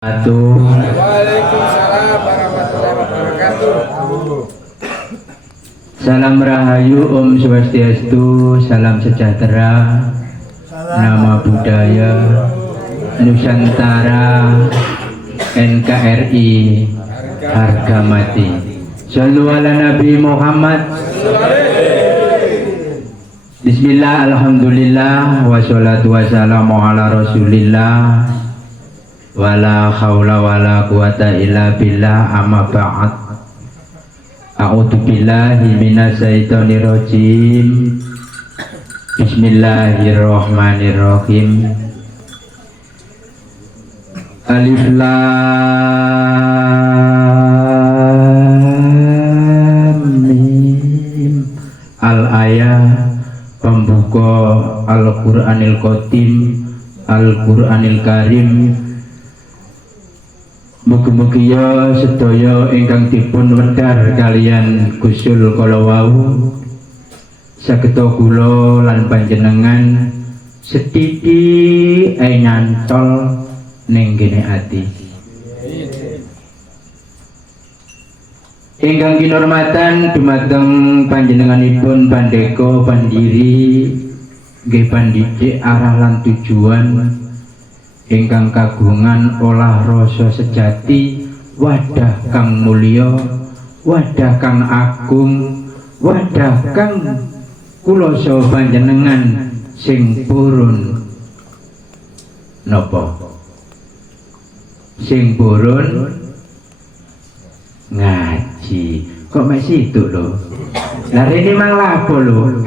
Waalaikumsalam warahmatullahi wabarakatuh. Salam rahayu, Om Swastiastu, salam sejahtera, nama budaya Nusantara, NKRI, harga mati. Shallu ala Nabi Muhammad. Bismillah, alhamdulillah, wassalatu wassalamu ala rasulillah, wala haula wala quwata illa billah, amma ba'd. A'udzu billahi minasyaitonir rajim. Bismillahirrahmanirrahim. Alif lam mim. Al-ayah pembuka Al-Qur'anil Qadim, Al-Qur'anil Karim. Mugi-mugi ya sedaya ingkang dipun wedhar kalian Gusul kala wau sageta kula lan panjenengan sethithik ae nyantol ning kene ati. Ingkang kinurmatan dumateng panjenenganipun Pandega Pandhiri nggih pandidik arah lan tujuan ingkang kagungan olah rasa sejati, wadah kang mulya, wadah kang agung, wadah kang kula saha panjenengan sing purun napa? Sing purun ngaji. Kok mek situ lho. Lah rene mang lapo lho.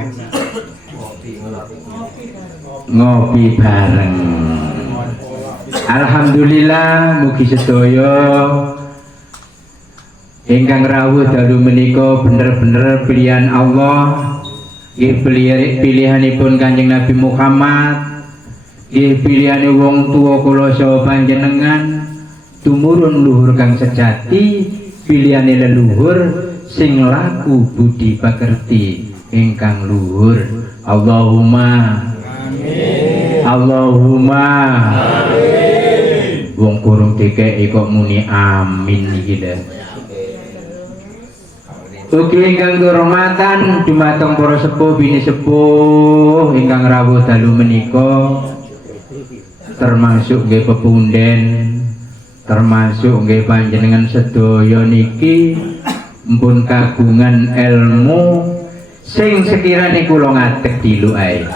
Ngopi bareng. Alhamdulillah, mugi sedaya ingkang rawuh dalu menika bener-bener pilihan Allah, nggih pilihanipun Kanjeng Nabi Muhammad, nggih pilihane wong tuwa kula saha panjenengan, tumurun luhur kang sejati, pilihane leluhur sing laku budi pakerti ingkang luhur. Allahumma amin. Allahumma amin. Wong kurung dikeki kok muni amin iki lho. Ugi ingkang kehormatan dumateng para sepuh bini sepuh ingkang rawuh dalu menika, termasuk nggih pepunden, termasuk nggih panjenengan sedaya niki mpun kagungan ilmu sing sekirane kula ngadeg dilu ae.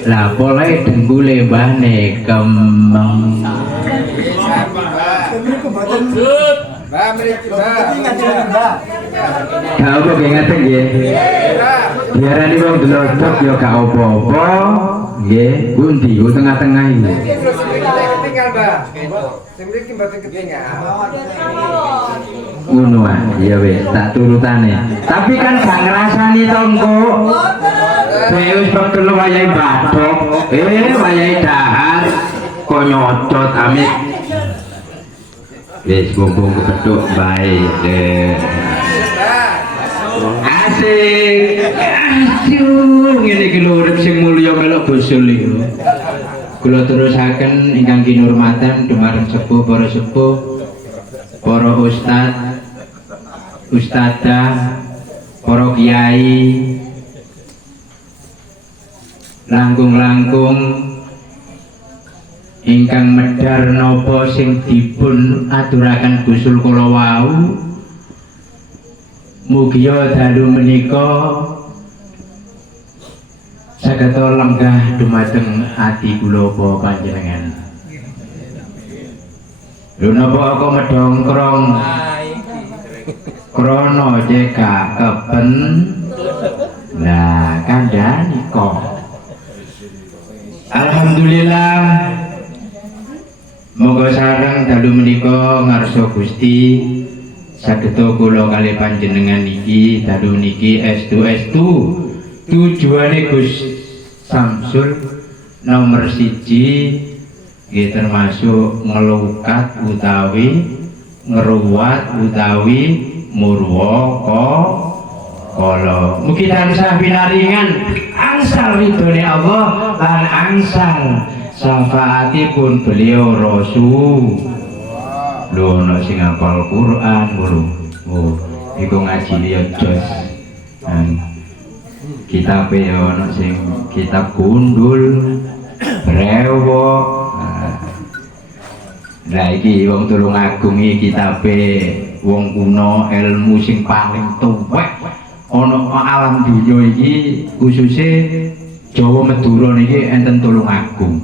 Lah polahe denggule mbahne kemeng. Gak apa ngateng nggih. Biarane wong delodok ya gak apa-apa. Nggih, pundi ku tengah-tengah iki. Ketinggal, Mbak. Sing mriki mboten ketinggal. Ngono ah, ya wis tak turutane. Tapi kan gak ngrasani to engko. Wis betul wayahe bathok, wayahe dahar kok nyocot amit. Wis bumbung kepethuk baik. Asik. Aduh, ngene iki lho urip sing mulya melok Gusul iki. Kula terusaken ingkang kinurmatan dumateng sepuh, para ustad, ustadzah, para kiai, langkung-langkung ingkang medhar napa sing dipun aturaken Gusul kala wau. Mugi dalu menika sageta lenggah dumateng ati kula panjenengan. Lho napa kok medhongkrong krana cekakepen. Nah, kandhane kok alhamdulillah, moga sareng dalu menika ngarsa Gusti sageta kula kalih panjenengan iki dalu niki estu tujuane Gus Samsul nomor 1 nggih termasuk ngelukat utawi ngruwat utawi murwa kala. Mugi tansah pinaringan angsal ridhone Allah lan angsal syafaatipun beliau Rasul. Lho ana sing hafal Quran lho. Oh, iku ngaji liya jos. Kitab ya ana sing kitab gundul brewok. Lah iki wong Tulungagung iki kitabe wong kuno, ilmu sing paling tuwek ana alam dunya iki, khususnya Jawa Madura niki enten Tulungagung.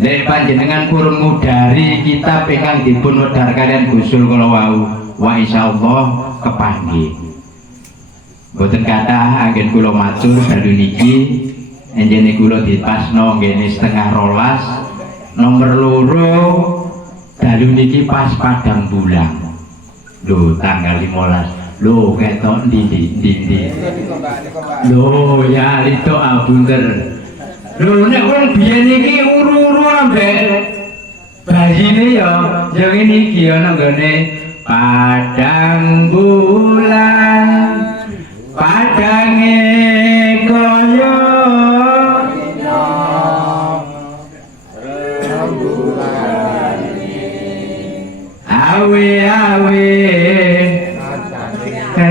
Lek panjenengan purun ngudari kitab ingkang dipun wedhar kalian Gusul kala wau, wa insyaallah kepanggih. Boten kathah anggen kula matur dalu niki enjene kula dipasno nggene setengah rolas nomor loro dalu niki pas padang bulan. Lho tanggal 15. Lho ketok ndi. Lho ya itu abunter. Lho nek wong biyen iki uru-uru ambek bayine ya ngene iki ana nggone padang bulan padange kaya awe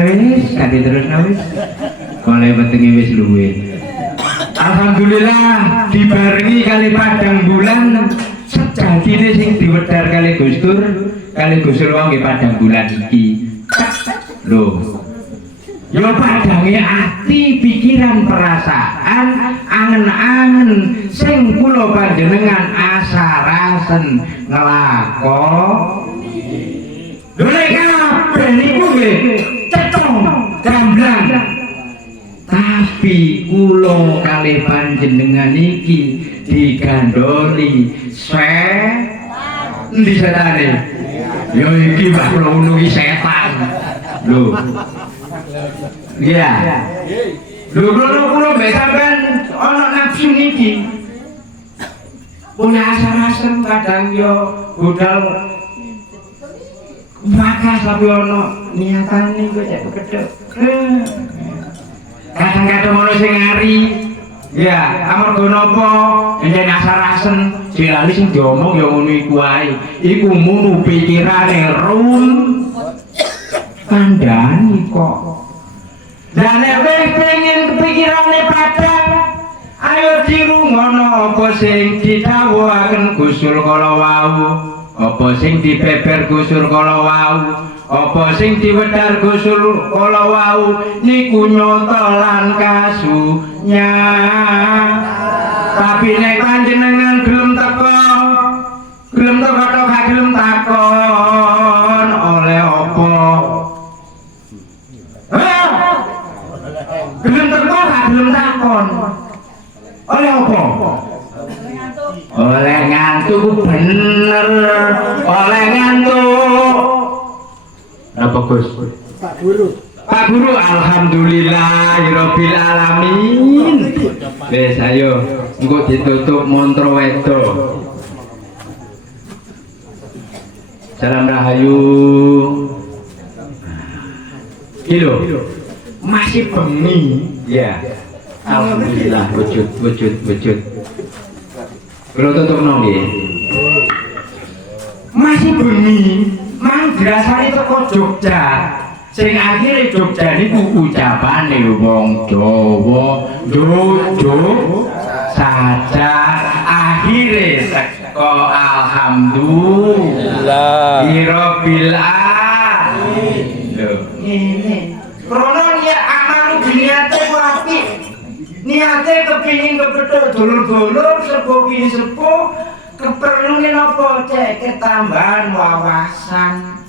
wis kate terus wis kole wetenge wis luwe. Alhamdulillah dibarengi kali padang bulan sejatine sing diwedhar kali Gustur kali Gusul wong nggih padang bulan iki. Lho. Ya padange ati, pikiran, perasaan, angen-angen sing kula panjenengan asarasen nglakoni. Lho nek kabeh niku nggih cetong gamblang. Tapi kula kali panjenengan iki digandoli endi setane? Ya iki Mbah kula nungi setan. Lho. Iya. Lho kula mbek sampean ana nafsu niki. Punya asar-asem kadang yo budal makas tapi ana niatan niku cek kekedhek. Kadang-kadang ono sing ngari. Ya, amarga napa? Yen asar-asem dilali sing diomong ya ngono iku ae. Iku munu pikirane rum kandhani kok. Lah nek pengen kepikirane padang, ayo dirungono apa sing didhawuhaken Gusul kala wau, apa sing dibeber Gusul kala wau, apa sing diwedhar Gusul kala wau niku nyata lan kasunya. Tapi nek panjenengan gelem teko tok gak gelem takon oleh apa? Gelem teko gak gelem takon oleh apa? Oleh ngantuk bener, oleh ngantuk. Apa Gus? Pak Guru, alhamdulillahirabbil alamin. Wis ayo engko ditutup mantra wedo. Salam rahayu. Kilo. Masih bengi. Ya. Alhamdulillah wujud. Kalau tutup nggih. Masih bengi. Mang dirasani teko Jogja. Sing akhire Jogja niku ucapane wong Jawa, jojo saja akhire teko alhamdulillah rabbil alamin. Lho, ngene. Krono ya amalu niate apik. Niate kepengin kepethuk dulur-dulur sepuh ki sepuh keperluan apa cek ketambahan wawasan.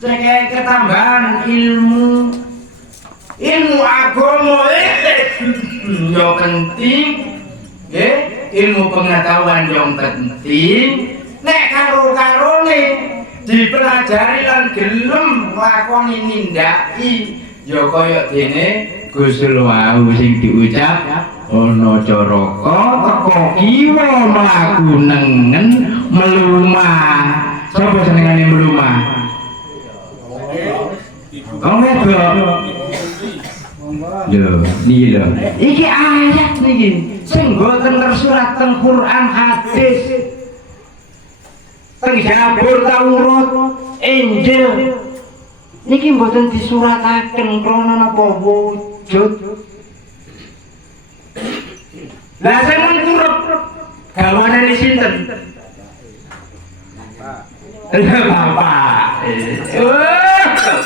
Cek ketambahan ilmu agama yo penting, nggih, ilmu pengetahuan yang penting. Nek karo-karone dipelajari lan gelem lakoni nindaki ya kaya dene Gusul wau sing diucap ana caraka teko kiwa mlaku nengen melumah. Sapa senengane melumah? Wedok. Lho, niki lho. Iki ayat niki. sing boten tersurat teng Quran hadis teng Zabur Taurat Injil niki boten disurataken krana napa wujud. Lah sing mengkurep gawane sinten? Bapak.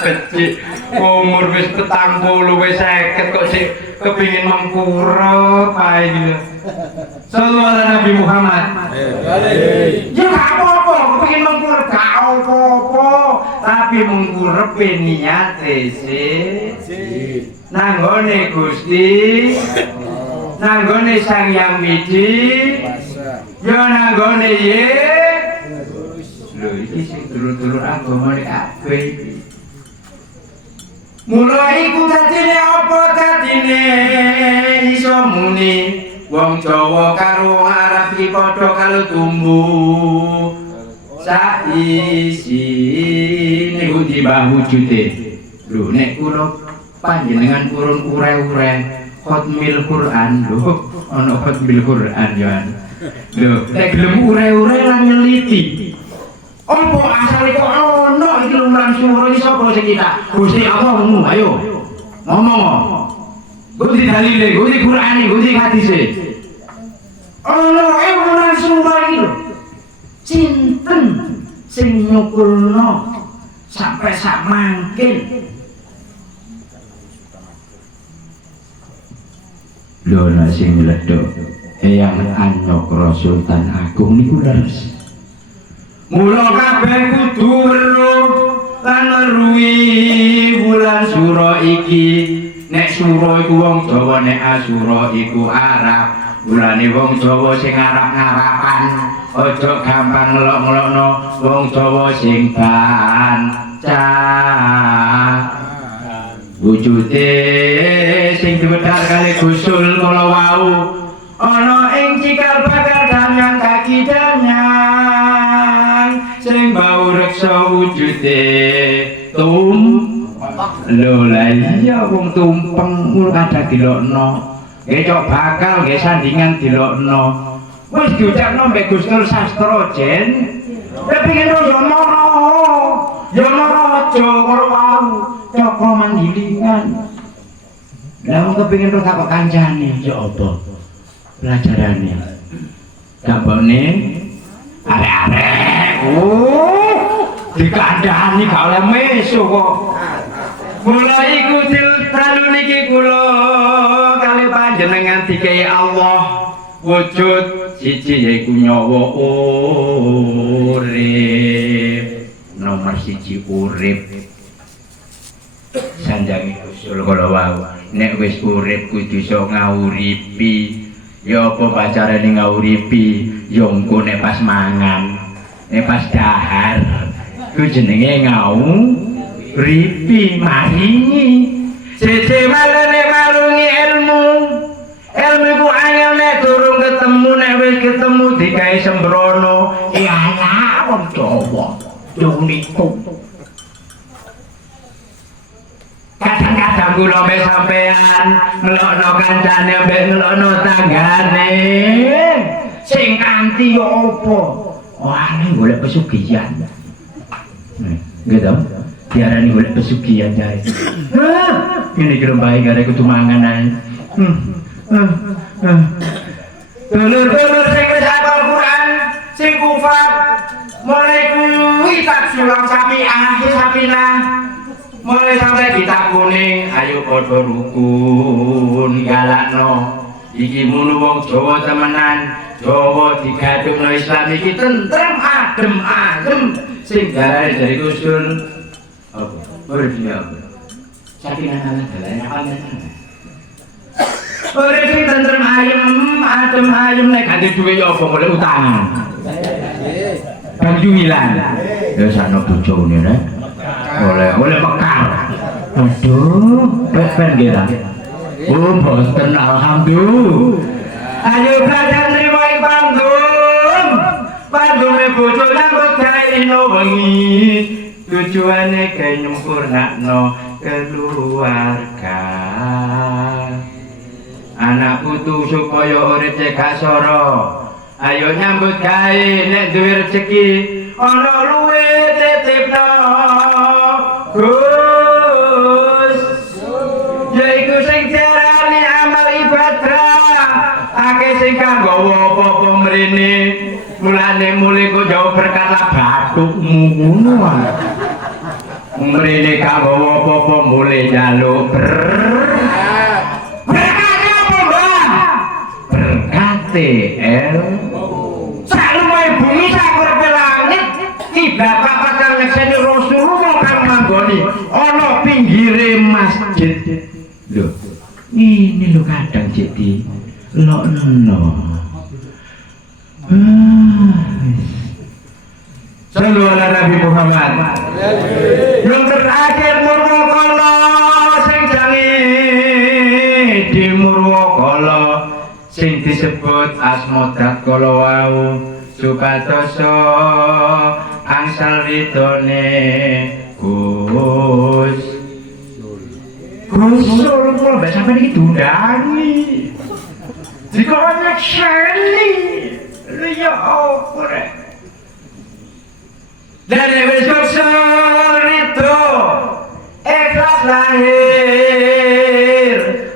Kecil umur wis 40 wis 50 kok sik kepengin mengkurep ae gitu. Sallallahu alaihi Nabi Muhammad. Ya gak apa-apa, kepengin mengkurep gak apa-apa, tapi mengkurep niate sik. Nanggone Gusti, nanggone Sang Yang Widi, ya nanggone ye. Lho iki sing dulur-dulur agama nek kabeh iki. Mula iku dadine apa dadine iso muni wong Jawa karo wong Arab iki padha karo tumbuh saisi niku timbang wujude. Lho nek kula panjenengan purun ure-ure khotmil Quran lho ana khotmil Quran ya. Lho nek gelem ure-ure lan nyeliti apa asale kok ono iki lumrah suro iki sapa sing kita? Gusti Allah ngono, ayo. Ngomong. Gusti dalile, Gusti Qur'ane, Gusti hadise. Ono lumrah suro iki lho. Cinten sing nyukulno sampai sak mangkin. Lho nek sing mledhok Eyang Anyokro Sultan Agung niku leres. Mula kabeh kudu weruh lan weruhi wulan sura iki. Nek sura iku wong Jawa, nek asura iku Arab. Wulane wong Jawa sing arab-araban, aja gampang ngelok-ngelokno wong Jawa sing bancah. Wujude sing diwedhar kali gusul kala wau ana ing cikal bakal danyang kaki danyang sing bau reksa wujude lho la iya wong tumpeng kada dilokno nggih cok bakal nggih sandingan dilokno wis diucapno mbek Gustul Sastra Jen tapi kene yo moro aja karo wau cokro manggilingan lah wong kepengin ro takok kancane ya apa pelajarane gampane arek-arek dikandhani gak oleh mesu kok mulai iku dalu niki kula kali panjenengan dikei Allah wujud siji yaiku nyawa urip nomor siji urip sanjange usul kala wau nek wis urip kudu iso ngawuripi ya apa pacarane ngawuripi ya engko nek pas mangan nek pas dahar ku jenenge ngawuripi maringi sece malane marungi ilmu ku angel nek durung ketemu nek wis ketemu digawe sembrono iyalah wong Jawa yo niku kadang-kadang kula mek sampean ngelokno kancane mbek ngelokno tanggane sing kanthi apa wah ini golek pesugihan gitu diarani golek pesugihan jae ngene iki rembahe gare kudu mangan ae dulur-dulur sing wis hafal Quran sing kufat mulai kuwi tak sulang sapi akhir sapina mulai sampai kita kuning ayo padha rukun galakno iki mulu wong Jawa temenan Jawa digadukno Islam iki tentrem adem sing galane dari usul apa berbeda sapina ana dalane apa ora sing tentrem adem nek ganti duwe ya apa golek utang banyu ilang ya sakno bojone nek oleh mekar aduh ben kira boten alhamdulillah ayo kadang nrimo ing pandume bojo nyambut gawe no wengi tujuane gawe nyempurnakno keluarga anak putu supaya urip cekak soro. Ayo nyambut gawe nek duwe rezeki ana luwe titipno Gus. Yaiku sing diarani amal ibadah akeh sing kanggo apa-apa mrene. Mulane mulih kok jauh berkat bathukmu ngono wae. Mrene kanggo apa-apa mulih njaluk berkate apa, Mbah? Berkate salume bumi sakurpe langit tiba papat kang nyekseni Rasulullah kang manggoni ana pinggire masjid. Lho, ini lho kadang jadi lokno. Sallu ala Nabi Muhammad. Yang terakhir Murwakala sing jange di Murwakala sing disebut Asmodat kala wau supados angsal ridone Gus. Gus kula mbak sampeyan iki diundani. Jika ana seni ya apa rek. Dari besok itu ikhlas lahir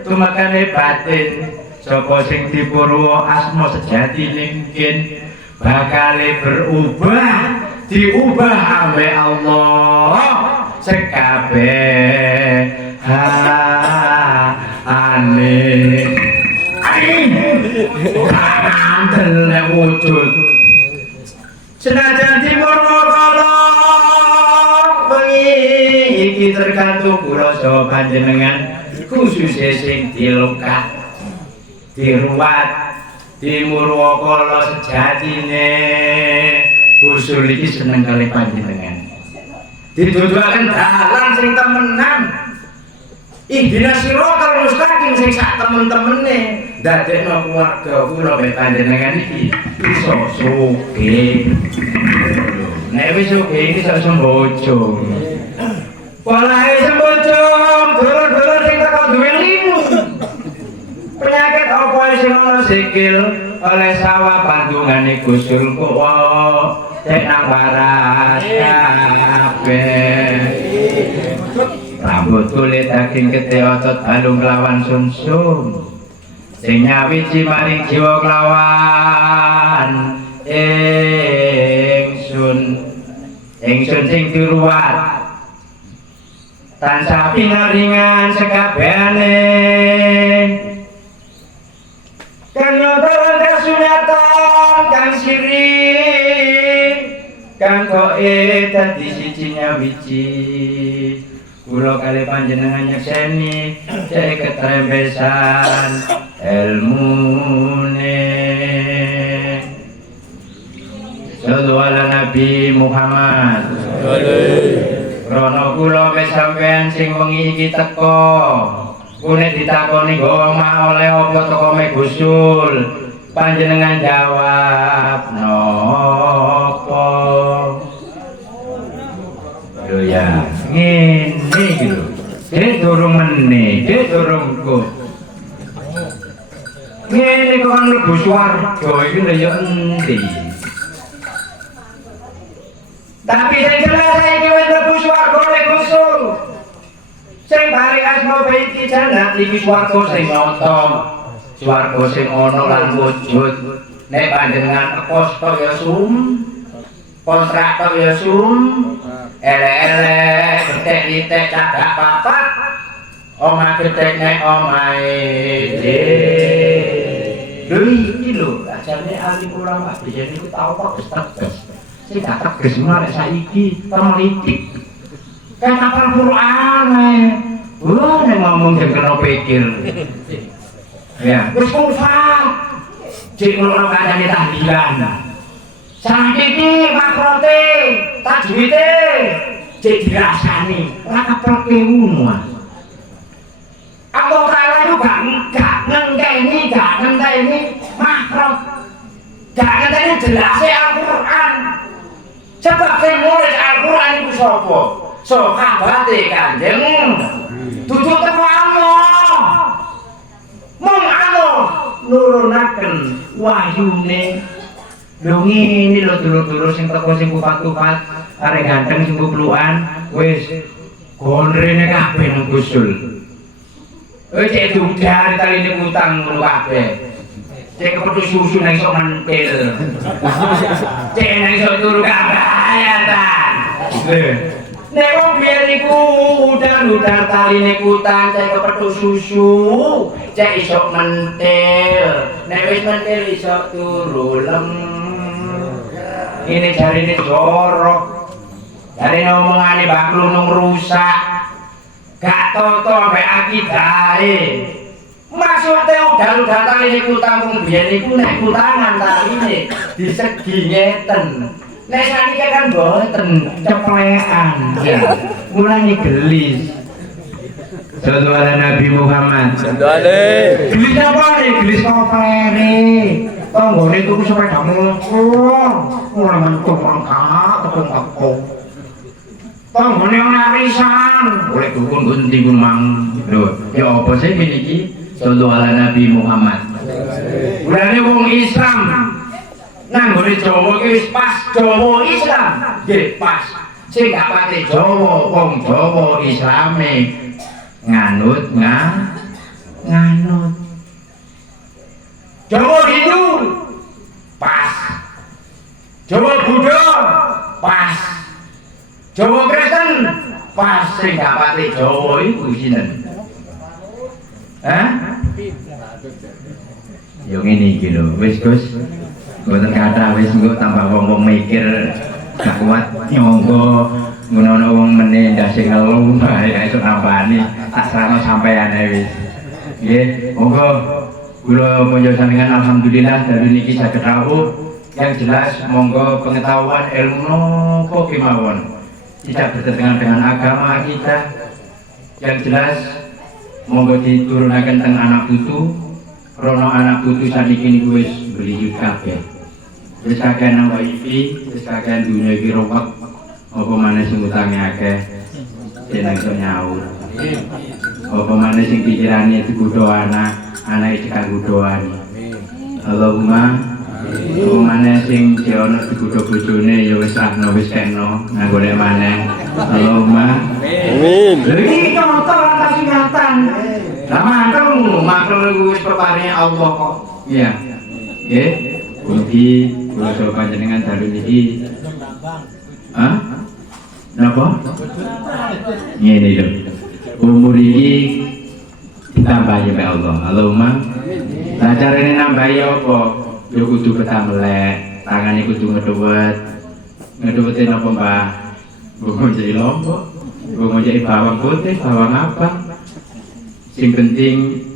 tumakane batin sapa sing dipurwa asma sejati mungkin bakale berubah diubah ambek Allah sekabeh aneh aneh wujud senajan timur kala bengi iki tergantung kurasa panjenengan khususnya sing dilukat diruat dimurwakala sejatine usul iki seneng kali panjenengan dituduhaken dalan sing temenan Ihdina siratal mustaqim sing sak temen-temene dadekno keluarga kula mbek panjenengan iki iso sugih. Nek wis sugih iki iso sembojo. Polahe sembojo, dulur-dulur sing teko duwe limu. Penyakit apa sing ana sikil oleh sawah pandungane Gusul kuwa tek nang waras kabeh. Rambut kulit daging gede otot balung lawan sumsum sing nyawiji maring jiwa kelawan ingsun sing diruat tansah pinaringan sekabehane kang nyotoran kasunatan kang siri kang koe dadi siji nyawiji kula kali panjenengan nyekseni cek ketrembesan ilmune sallu ala Nabi Muhammad rono kula wis sampean sing wengi iki teko kune ditakoni nggo omah oleh apa teko me Gusul panjenengan jawab nopo lho ya ngene iki lho dek durung meneh dek durung kok ngene kok kan mlebu swarga iki lho ya endi tapi sing jelas saiki wis mlebu swarga nek Gusul sing bare asma baiti jannah iki swarga sing nyata swarga sing ana lan wujud nek panjenengan kosto ya sum kontraktor ya sum ele-ele getek-getek cagak papat omah getek nek omahe lho iki lho ajane ahli ulama biyen iku tau teges sing gak teges marek saiki temelitik kan hafal Quran wah nek ngomong jeng kena pikir ya wis kufat jek ngono kancane tahlilan sakiki makrote tajwide cek dirasani ora kepleke ngono. Allah Taala itu gak ngenteni makrot. Gak ngenteni jelase Al-Qur'an. Sebab sing nulis Al-Qur'an iku sapa? Sahabate Kanjeng dudu teko Allah. Mung Allah nurunaken wahyune. Lho ngene lho dulur-dulur sing teko sing kupat-kupat, arek ganteng sing kuplukan, wis gondrene kabeh nang Gusul. Wis cek dudar taline utang ngono kabeh. Cek kepethuk susu nang iso mentil. Cek nang iso turu kabeh ya ta. Nek wong biyen niku udar-udar taline utang cek kepethuk susu, cek iso mentil. Nek wis mentil iso turu lem. Ini jarine jorok. Jarine omongane Mbak Klunung rusak. Gak toto ambek akidahe. Maksudnya udah taline utang wong biyen niku nek utangan taline disegi ngeten. Nek saniki kan mboten ceplekan. Mulane gelis. Sallallahu alaihi Nabi Muhammad. Sandale. Gelis apa nih? Gelis kopere. Tanggane tuku sepeda motor. Ora mentuk rangka tepung aku. Tanggane ana arisan. Oleh dukun gunting pun mang. Lho, ya apa sih meniki? Sallallahu alaihi Nabi Muhammad. Mulane wong Islam nang ngene Jawa iki wis pas Jawa Islam. Nggih, pas. Sing gak pati Jawa, wong Jawa Islame nganut nganut. Jawa Hindu pas. Jawa Buddha pas. Jawa Kristen pas. Sing gak pati Jawa iku sinten? Hah? Yo ngene iki lho, wis Gus. Mboten kathah wis engko tambah wong-wong mikir gak kuat nyonggo ngono wong meneh ndase ngelu bae iso nambani tak serano sampean wis. Nggih, monggo kula panjenengan alhamdulillah dari niki saged rawuh yang jelas monggo pengetahuan ilmu napa kemawon tidak bertentangan dengan agama kita. Yang jelas monggo diturunaken teng anak putu. Rono anak putu saniki niku wis beli kabeh. Wis kakean nang wifi, wis kakean dunya iki rokok. Apa maneh sing utange akeh. Jeneng iso nyaur. Apa maneh sing pikirane digudho anak, anake dikanggodhoani. Allahumma apa maneh sing diono digudho bojone ya wis rahno wis kena nggone maneh. Allahumma Amin. lha iki contoh lan singatan. Lah mantel makhluk wis peparinge Allah kok. Iya. Nggih. Mugi kula saha panjenengan dalu niki. Hah? Napa? Ngene lho. Umur iki ditambahi oleh Allah. Allahumma. Lah carane nambahi apa? Ya kudu betah melek, tangane kudu ngedhuwet. Ngedhuwete napa, Mbah? Mbok ngojeki lombok, mbok ngojeki bawang putih, bawang abang. Sing penting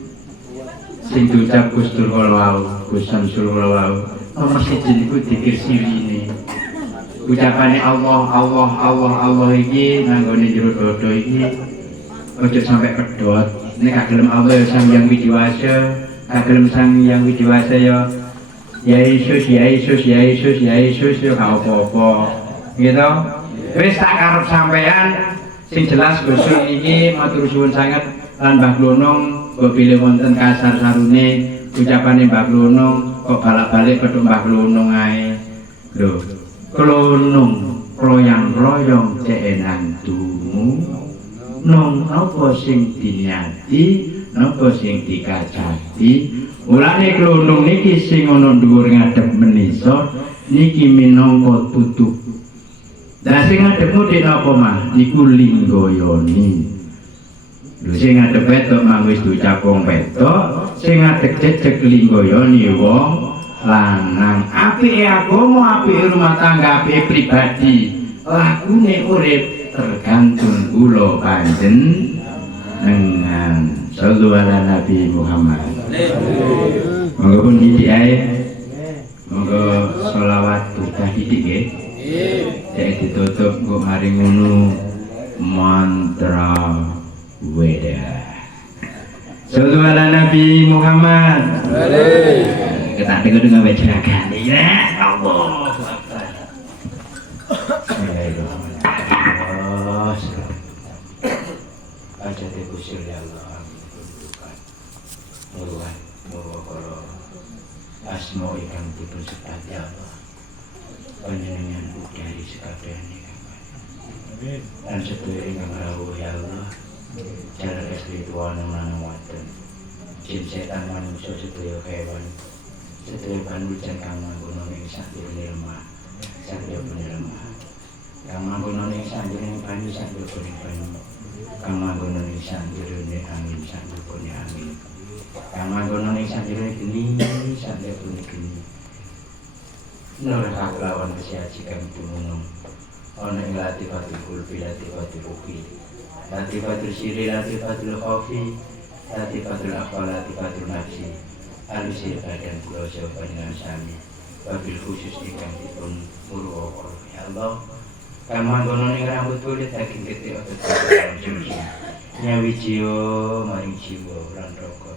sing diucap Gus Dur wau, Gus Samsul wau. Nomor siji niku dikir siwine. Ucapane Allah, Allah, Allah, Allah iki nanggone jero dodo iki ojo sampai pedhot. Nek kagelem Allah ya Sang Hyang Widiwasa, kagelem Sang Hyang Widiwasa ya Yesus, Yesus, Yesus, Yesus ya gak apa-apa. Gitu. Wis tak karep sampean sing jelas Gus iki matur suwun sanget lan Mbah Klunung kok pilih wonten kasar sarune ucapane Mbah Klunung kok balak-balik kethuk Mbah Klunung ae. Lho, Klunung royang-royong cek enang dungu nong apa sing diniati napa sing dikacati. Mulane Klunung niki sing ana dhuwur ngadhep menisa niki minangka tutup. Lah sing ngadhep mudhik napa mah niku linggayani. Lho sing ngadhep wedok mah wis diucap wong wedok, sing ngadhep jejeg linggayani wong lanang. Apike agama, apike rumah tangga, apike pribadi, lakune urip tergantung kula panjenengan. Sallallahu alaihi Nabi Muhammad. Monggo pun didik ae. Monggo sholawat buka didik nggih. Jadi ditutup kok mari ngono mantra weda. Sallallahu alaihi Nabi Muhammad. Kita dengar dengan wajrakan ya Allah. Aja dikusil ya Allah. Murah, murah kalau asma ingkang dipun sebat ya Allah panjenengan udari sekabehane dan sedaya ingkang rawuh ya Allah jalan espiritual nang wonten jin setan manungsa sedaya kewan sedaya panujan kang mangkono ing sadurunge lemah sadaya lemah kang mangkono ing sadurunge banyu sadurunge banyu kang mangkono ing sadurunge angin sadurunge angin kang mangkono ing sadurunge geni sadurunge geni nur kaklawan kesiaji kang dumunung ana ing latifatul kulbi latifatul ruhi latifatul siri latifatul khofi latifatul akhwal latifatul nafsi alisir badan kula saha dengan sami wabil khusus ingkang dipun purwaka ya Allah kang mangkono ing rambut kulit daging getih otot nyawi jiwa maring jiwa lan raga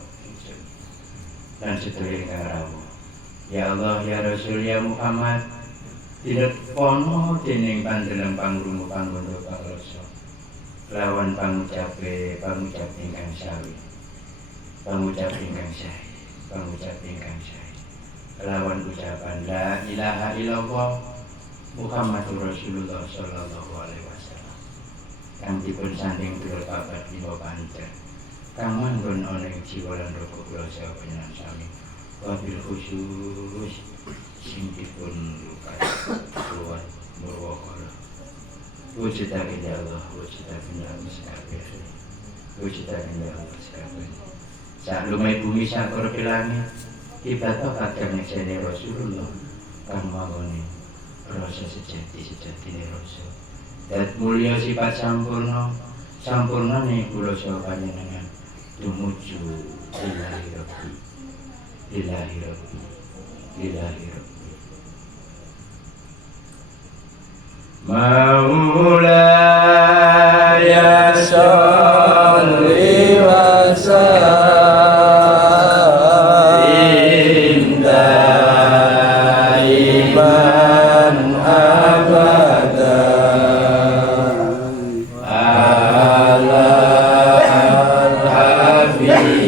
lan sedaya ingkang rawuh ya Allah ya Rasul ya Muhammad dinepono dening pandeleng pangrungu panggono pangrasa lawan pangucap ingkang sawi pangucap ingkang sae pangucap ingkang sae lawan ucapan la ilaha illallah Muhammadur Rasulullah sallallahu alaihi wasallam kang dipun sanding tur papat lima panten kang manggon ana ing jiwa lan raga kula saha panjenengan sami wabil khusus sing dipun lukat keluar murwakala wujudaken ya Allah wujudaken ya Allah sekabeh wujudaken ya Allah sekabeh sak lumai bumi sak korupi langit ibadah kadang nyekseni Rasulullah kang mangone rasa sejati-sejatine rasa dat mulya sifat sampurnane kula saha panjenengan tumuju ilahi rabbi ilahi rabbi ilahi rabbi Maulaya sholli wa sallim daiman abada ala habibika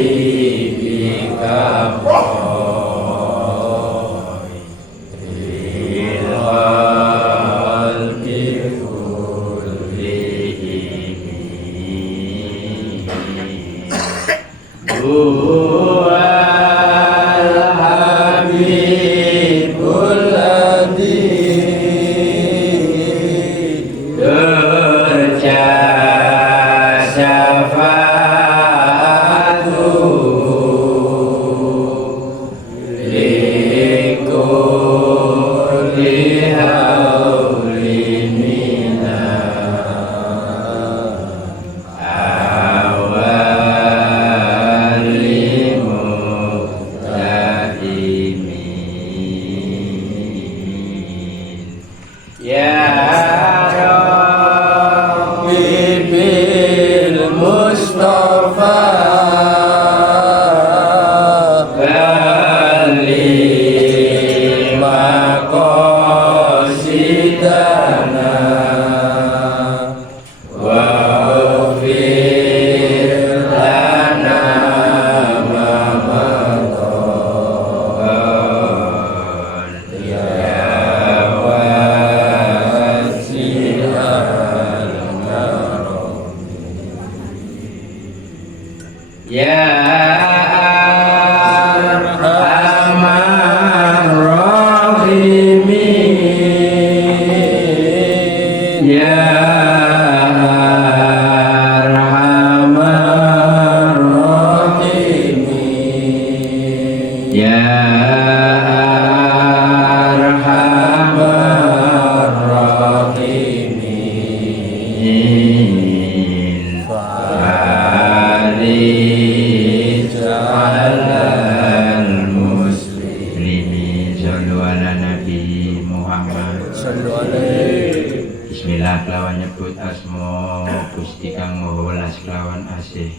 Bismillah kelawan nyebut asma Gusti kang maha welas kelawan asih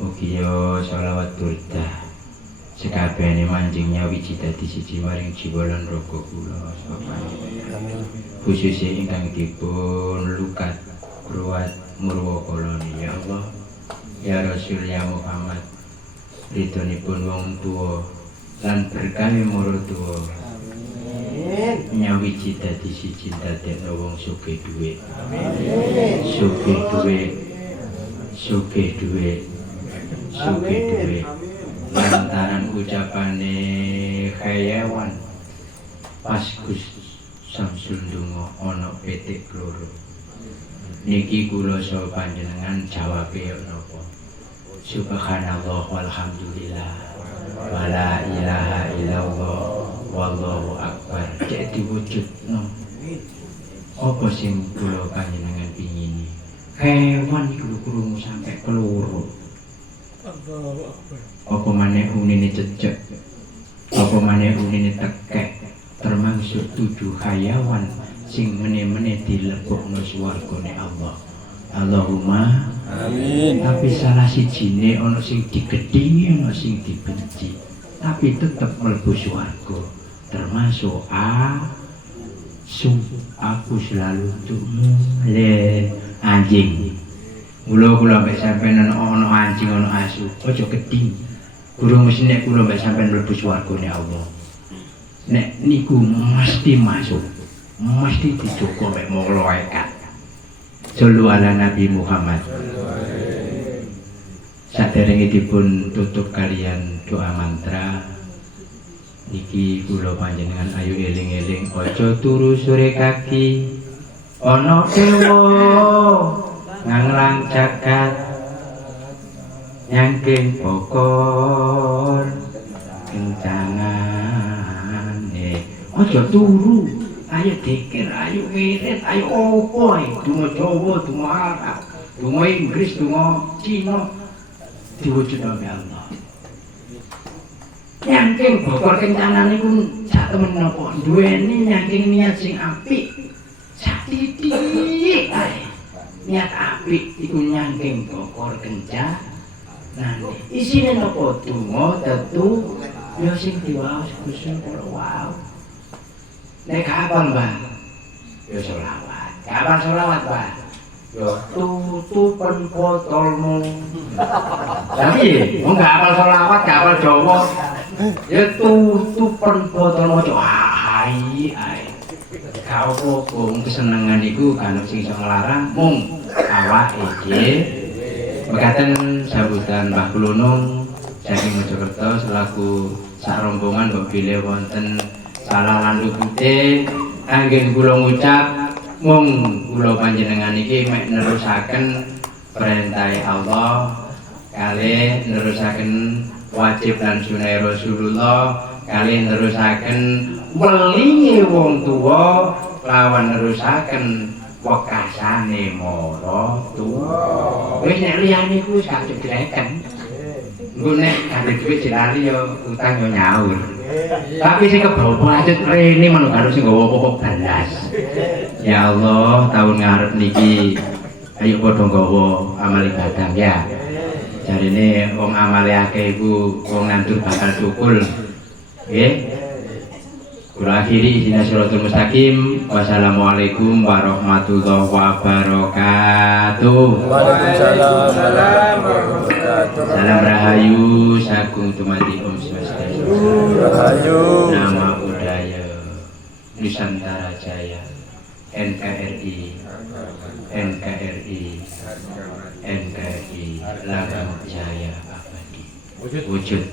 ugiya sholawat durdah sekabehane manjingnya wiji dadi siji maring jiwa lan raga kula khususé ingkang dipun lukat ruwat murwakala ya Allah ya Rasul ya Muhammad ridhonipun wong tuwa lan berkah maratuwa. Nyawiji dadi siji dadekno wong sugih dhuwit. Sugih dhuwit. Sugih dhuwit. Sugih dhuwit. Lantaran ucapane khayawan pas Gus Samsul ndonga ana petik loro. Niki kula saha panjenengan jawabe napa? Subhanallah walhamdulillah wala ilaha illallah wallahu akbar. Cek diwujudno apa sing kula panjenengan pingini. Kewan iku krungu sampe keloro. Apa maneh unine cecek, apa maneh unine tekek, termasuk 7 hayawan sing meneh-meneh dilebokno swargane Allah. Allahumma Amin. tapi salah sijine ana sing digedhingi, ana sing dibenci, tapi tetep mlebu swarga, termasuk aku selalu untukmu le anjing. Kula mek sampeyan ana anjing ana asu, aja gedhi. Guru mesti nek kula mek sampeyan mlebu swargane Allah. Nek niku mesti masuk. Mesti dijogo mek malaikat. Sallu ala Nabi Muhammad. Saderenge dipun tutup kalian doa mantra. Niki kula panjenengan ayo eling-eling aja turu sore kaki. Ana dewa nganglang jagat nyangking pokor kencangane aja turu, ayo dikir, ayo wirid, ayo opo ae donga Jawa, donga Arab, donga Inggris, donga Cina diwujudno karo Allah. Nyangking pokor kencangane ku sak temen napa duweni nyangking niat sing apik sak titik ae. Niat apik iku nyangking pokor kencang. Nah, isine napa donga tetu ya sing diwaos Gusti kula wae. Nek kapal, Mbah, ya selawat. Kapal selawat, Mbah. Ya tutupen botolmu. Tapi wong gak apal selawat, gak apal Jawa. Ya tutupen botolmu aja ai. Kau apa kesenengan iku kan sing iso nglarang mung awake dhewe. Mekaten sambutan Mbah Kulunung saking Mojokerto selaku sak rombongan kok bilih wonten salah lan lupute anggen kula ngucap mung kula panjenengan iki mek nerusaken perintah Allah kalih nerusaken wajib lan sunah Rasulullah kalih nerusaken welinge wong tuwa lawan nerusaken wekasane maratuwa. Wis nek liyane kuwi gak digreken. Engko nek kare dhuwit dilali ya utang yo nyaur. Tapi sing kebawa ajet rene manut karo sing gawa apa-apa balas. Ya Allah, tahun ngarep niki ayo padha nggawa amal ibadah ya. Jarine wong amale akeh iku wong nandur bakal cukul. Nggih. Kula akhiri ihdinas shiratal mustaqim. Wassalamualaikum warahmatullahi wabarakatuh. Waalaikumsalam warahmatullahi wabarakatuh. Salam rahayu sagung tumati Om Swastiastu. Rahayu. Nama budaya Nusantara Jaya. NKRI. Langgam Jaya Abadi. Wujud.